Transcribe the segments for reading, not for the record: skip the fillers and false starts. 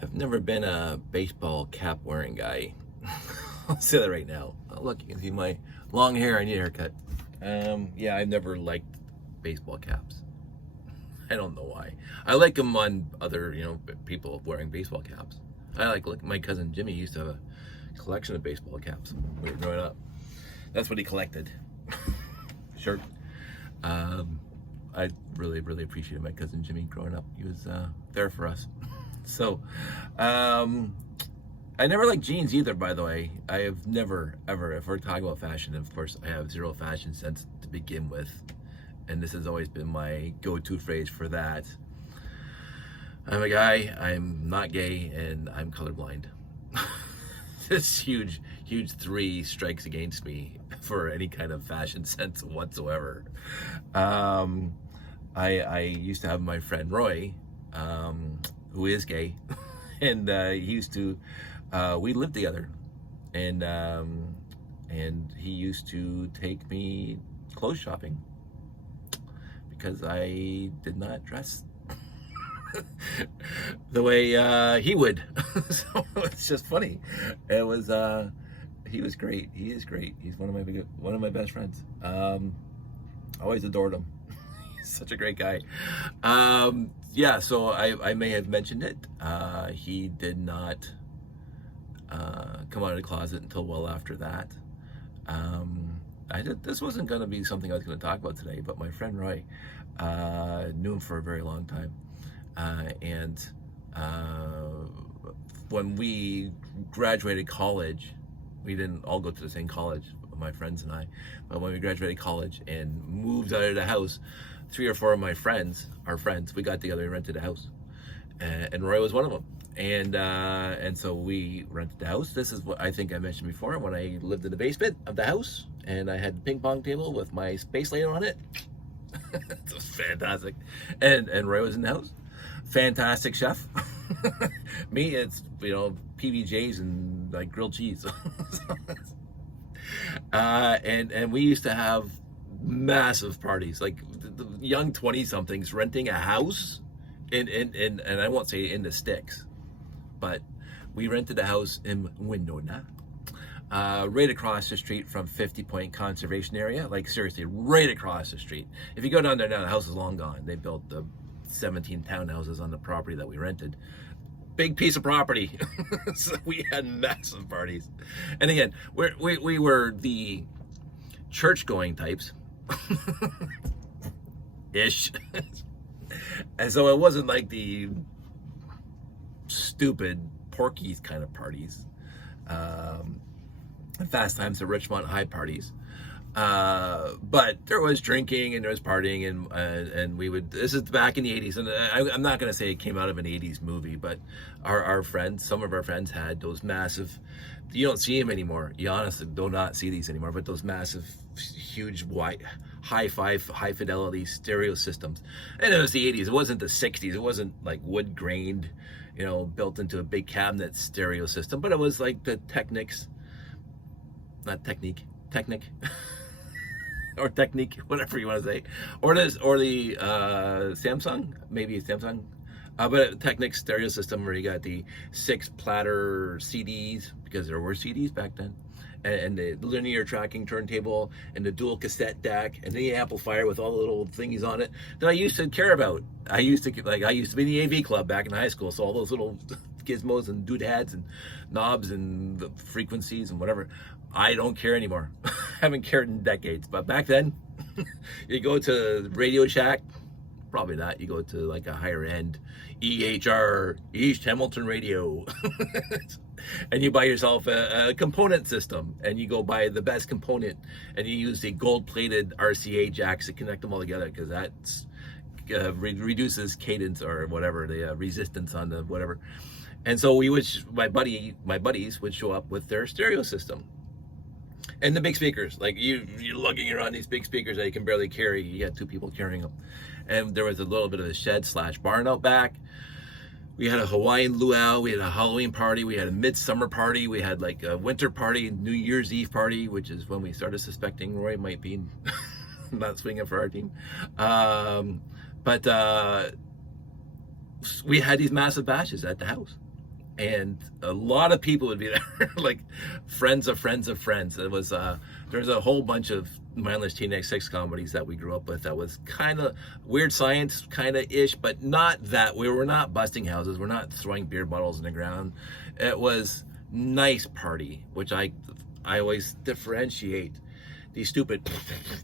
I've never been a baseball cap wearing guy. I'll say that right now. Look, you can see my long hair. I need a haircut. Yeah, I've never liked baseball caps. I don't know why. I like them on other, people wearing baseball caps. Look, my cousin Jimmy used to have a collection of baseball caps when we were growing up. That's what he collected. Shirt. I really, really appreciated my cousin Jimmy growing up. He was there for us. So, I never liked jeans either, by the way. I have never, ever, if we're talking about fashion, of course, I have zero fashion sense to begin with. And this has always been my go-to phrase for that. I'm a guy, I'm not gay, and I'm colorblind. This huge three strikes against me for any kind of fashion sense whatsoever. I used to have my friend Roy, who is gay, and he used to, we lived together, and he used to take me clothes shopping because I did not dress the way he would. So it's just funny. It was he was great. He is great. He's one of my best friends. Always adored him. He's such a great guy. Yeah, so I may have mentioned it. He did not come out of the closet until well after that. This wasn't going to be something I was going to talk about today, but my friend Roy knew him for a very long time. And when we graduated college, we didn't all go to the same college, my friends and I, but when we graduated college and moved out of the house, 3 or 4 of our friends, we got together and rented a house, and Roy was one of them. And so we rented the house. This is what I think I mentioned before, when I lived in the basement of the house, and I had a ping pong table with my space laid on it. It was fantastic. And Roy was in the house. Fantastic chef. Me, it's PBJs and like grilled cheese. And we used to have massive parties, like the young 20-somethings renting a house and I won't say in the sticks, but we rented a house in Winona, right across the street from 50 Point Conservation Area. Like seriously, right across the street. If you go down there now, the house is long gone. They built the 17 townhouses on the property that we rented. Big piece of property. So we had massive parties. And again, we were the church-going types. Ish. And so it wasn't like the stupid Porky's kind of parties. Fast Times at Richmond High parties. But there was drinking and there was partying and we would, this is back in the 80s, and I'm not going to say it came out of an 80s movie, but our friends, some of our friends had those massive, you don't see them anymore. You honestly do not see these anymore, but those massive, huge, wide, high fidelity stereo systems. And it was the 80s. It wasn't the 60s. It wasn't like wood grained, built into a big cabinet stereo system, but it was like the Technic, or Technique, whatever you want to say, or the Samsung, maybe Samsung, but a Technic stereo system where you got the 6 platter CDs, because there were CDs back then, and the linear tracking turntable and the dual cassette deck and the amplifier with all the little thingies on it that I used to care about. I used to be in the AV club back in high school, so all those little gizmos and doodads and knobs and the frequencies and whatever, I don't care anymore. Haven't cared in decades. But back then, you go to Radio Shack, probably not. You go to like a higher end EHR, East Hamilton Radio, and you buy yourself a component system, and you go buy the best component, and you use the gold-plated RCA jacks to connect them all together, because that's reduces cadence or whatever, the resistance on the whatever. And so my buddies would show up with their stereo system. And the big speakers, like you're lugging around these big speakers that you can barely carry. You got 2 people carrying them. And there was a little bit of a shed/barn out back. We had a Hawaiian luau. We had a Halloween party. We had a midsummer party. We had like a winter party, New Year's Eve party, which is when we started suspecting Roy might be not swinging for our team. But we had these massive bashes at the house. and a lot of people would be there, like friends of friends of friends. It was there's a whole bunch of mindless teenage sex comedies that we grew up with that was kind of weird science kind of ish, but not that. We were not busting houses, we're not throwing beer bottles in the ground. It was nice party, which I always differentiate. These stupid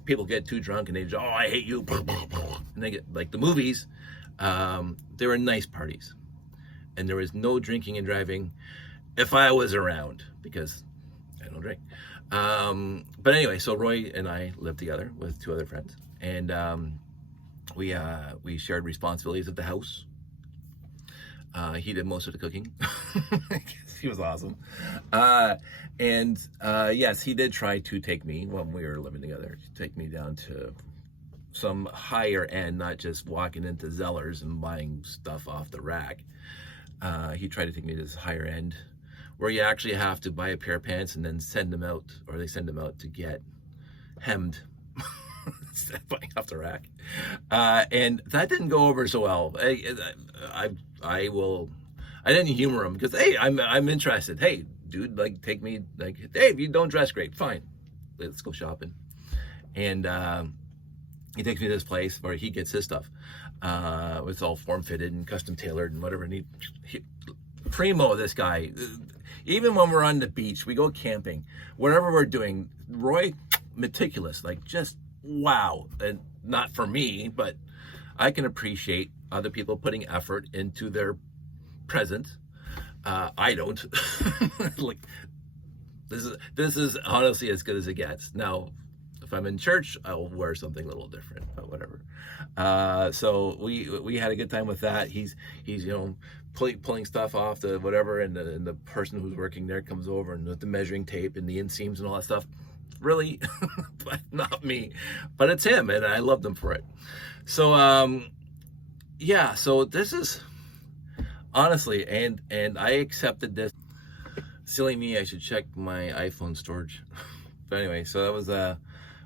people get too drunk and they just, oh, I hate you, and they get like the movies. They were nice parties, and there was no drinking and driving if I was around, because I don't drink. But anyway, so Roy and I lived together with two other friends, and we shared responsibilities at the house. He did most of the cooking. He was awesome. Yes, he did try to take me when we were living together, take me down to some higher end, not just walking into Zellers and buying stuff off the rack. He tried to take me to this higher end where you actually have to buy a pair of pants and then send them out, or they send them out to get hemmed instead of buying off the rack. And that didn't go over so well. I didn't humor him because, hey, I'm interested. Hey, dude, like, take me, like, hey, if you don't dress great, fine, let's go shopping. And he takes me to this place where he gets his stuff. It's all form fitted and custom tailored and whatever. And he primo, this guy. Even when we're on the beach, we go camping, whatever we're doing, Roy, meticulous, like just wow. And not for me, but I can appreciate other people putting effort into their present. I don't. Like, this is honestly as good as it gets. Now, if I'm in church, I'll wear something a little different, but whatever. So we had a good time with that. He's pulling stuff off the whatever, and the person who's working there comes over and with the measuring tape and the inseams and all that stuff. Really, but not me. But it's him, and I loved him for it. So yeah. So this is honestly, and I accepted this. Silly me, I should check my iPhone storage. But anyway, so that was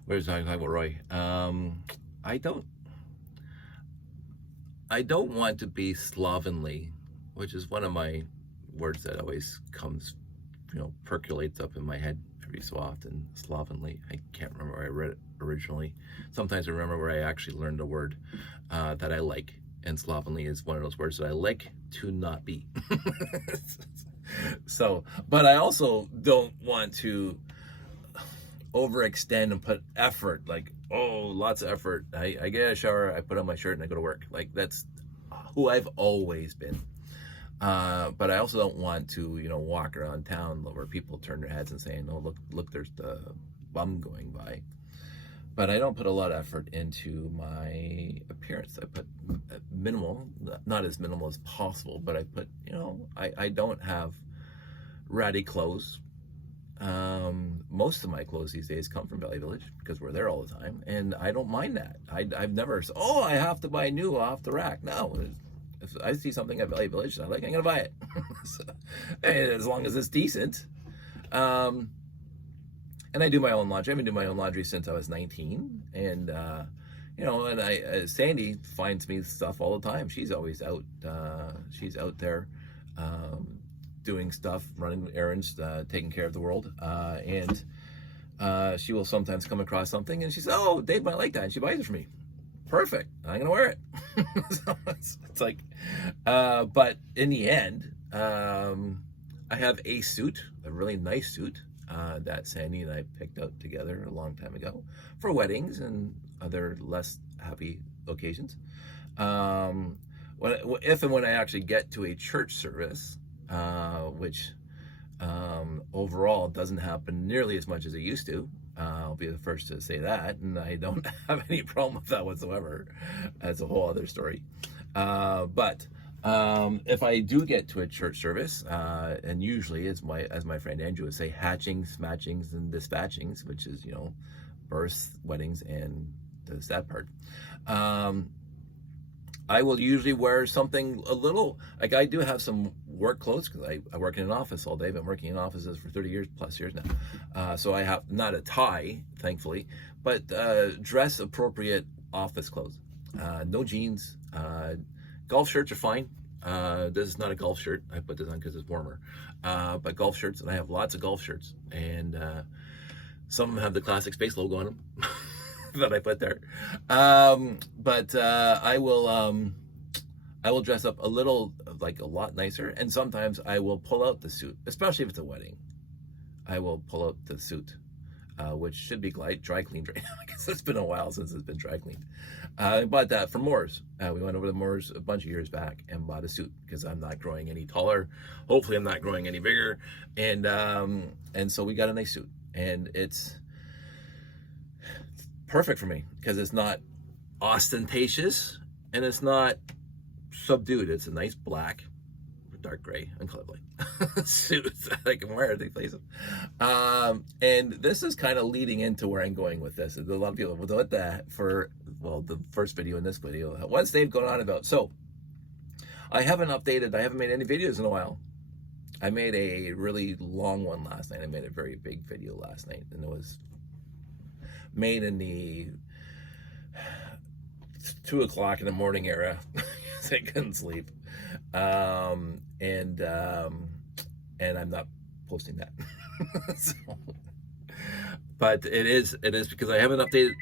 where's I talking about Roy? I don't want to be slovenly, which is one of my words that always comes, percolates up in my head every so often. Slovenly. I can't remember where I read it originally. Sometimes I remember where I actually learned a word that I like, and slovenly is one of those words that I like to not be. So, but I also don't want to overextend and put effort, like, oh, lots of effort. I get a shower, I put on my shirt, and I go to work. Like, that's who I've always been. But I also don't want to, walk around town where people turn their heads and saying, oh, look, there's the bum going by. But I don't put a lot of effort into my appearance. I put minimal, not as minimal as possible, but I put, I don't have ratty clothes. Most of my clothes these days come from Valley Village because we're there all the time, and I don't mind that. I've never said, oh, I have to buy new off the rack. No, if I see something at Valley Village that I like, I'm gonna buy it. So, as long as it's decent. And I do my own laundry. I've been doing my own laundry since I was 19, and and Sandy finds me stuff all the time. She's always out. She's out there doing stuff, running errands, taking care of the world, and she will sometimes come across something, and she says, "Oh, Dave might like that," and she buys it for me. Perfect. I'm gonna wear it. So it's like, but in the end, I have a suit, a really nice suit. That Sandy and I picked out together a long time ago for weddings and other less happy occasions. If and when I actually get to a church service, which overall doesn't happen nearly as much as it used to, I'll be the first to say that, and I don't have any problem with that whatsoever. That's a whole other story. But if I do get to a church service, and usually it's as my friend Andrew would say, hatchings, smatchings, and dispatchings, which is, births, weddings, and the sad part. I will usually wear something a little, like I do have some work clothes because I work in an office all day. I've been working in offices for 30 years plus years now. So I have not a tie, thankfully, but dress appropriate office clothes. No jeans. Golf shirts are fine. This is not a golf shirt. I put this on because it's warmer. But golf shirts, and I have lots of golf shirts, and some of them have the classic space logo on them that I put there. But I will dress up a little, like a lot nicer, and sometimes I will pull out the suit, especially if it's a wedding. I will pull out the suit, which should be dry cleaned right now, because it's been a while since it's been dry cleaned. I bought that from Moores. We went over to Moores a bunch of years back and bought a suit because I'm not growing any taller. Hopefully I'm not growing any bigger. And so we got a nice suit, and it's perfect for me because it's not ostentatious and it's not subdued. It's a nice black, dark gray, and colorblind suits I can wear at these places. And this is kind of leading into where I'm going with this. A lot of people, what that for? Well, the first video and this video, what's Dave going on about? So I haven't made any videos in a while. I made a really long one last night. I made a very big video last night, and it was made in the 2 o'clock in the morning era. I couldn't sleep. And I'm not posting that. So, but it is because I haven't updated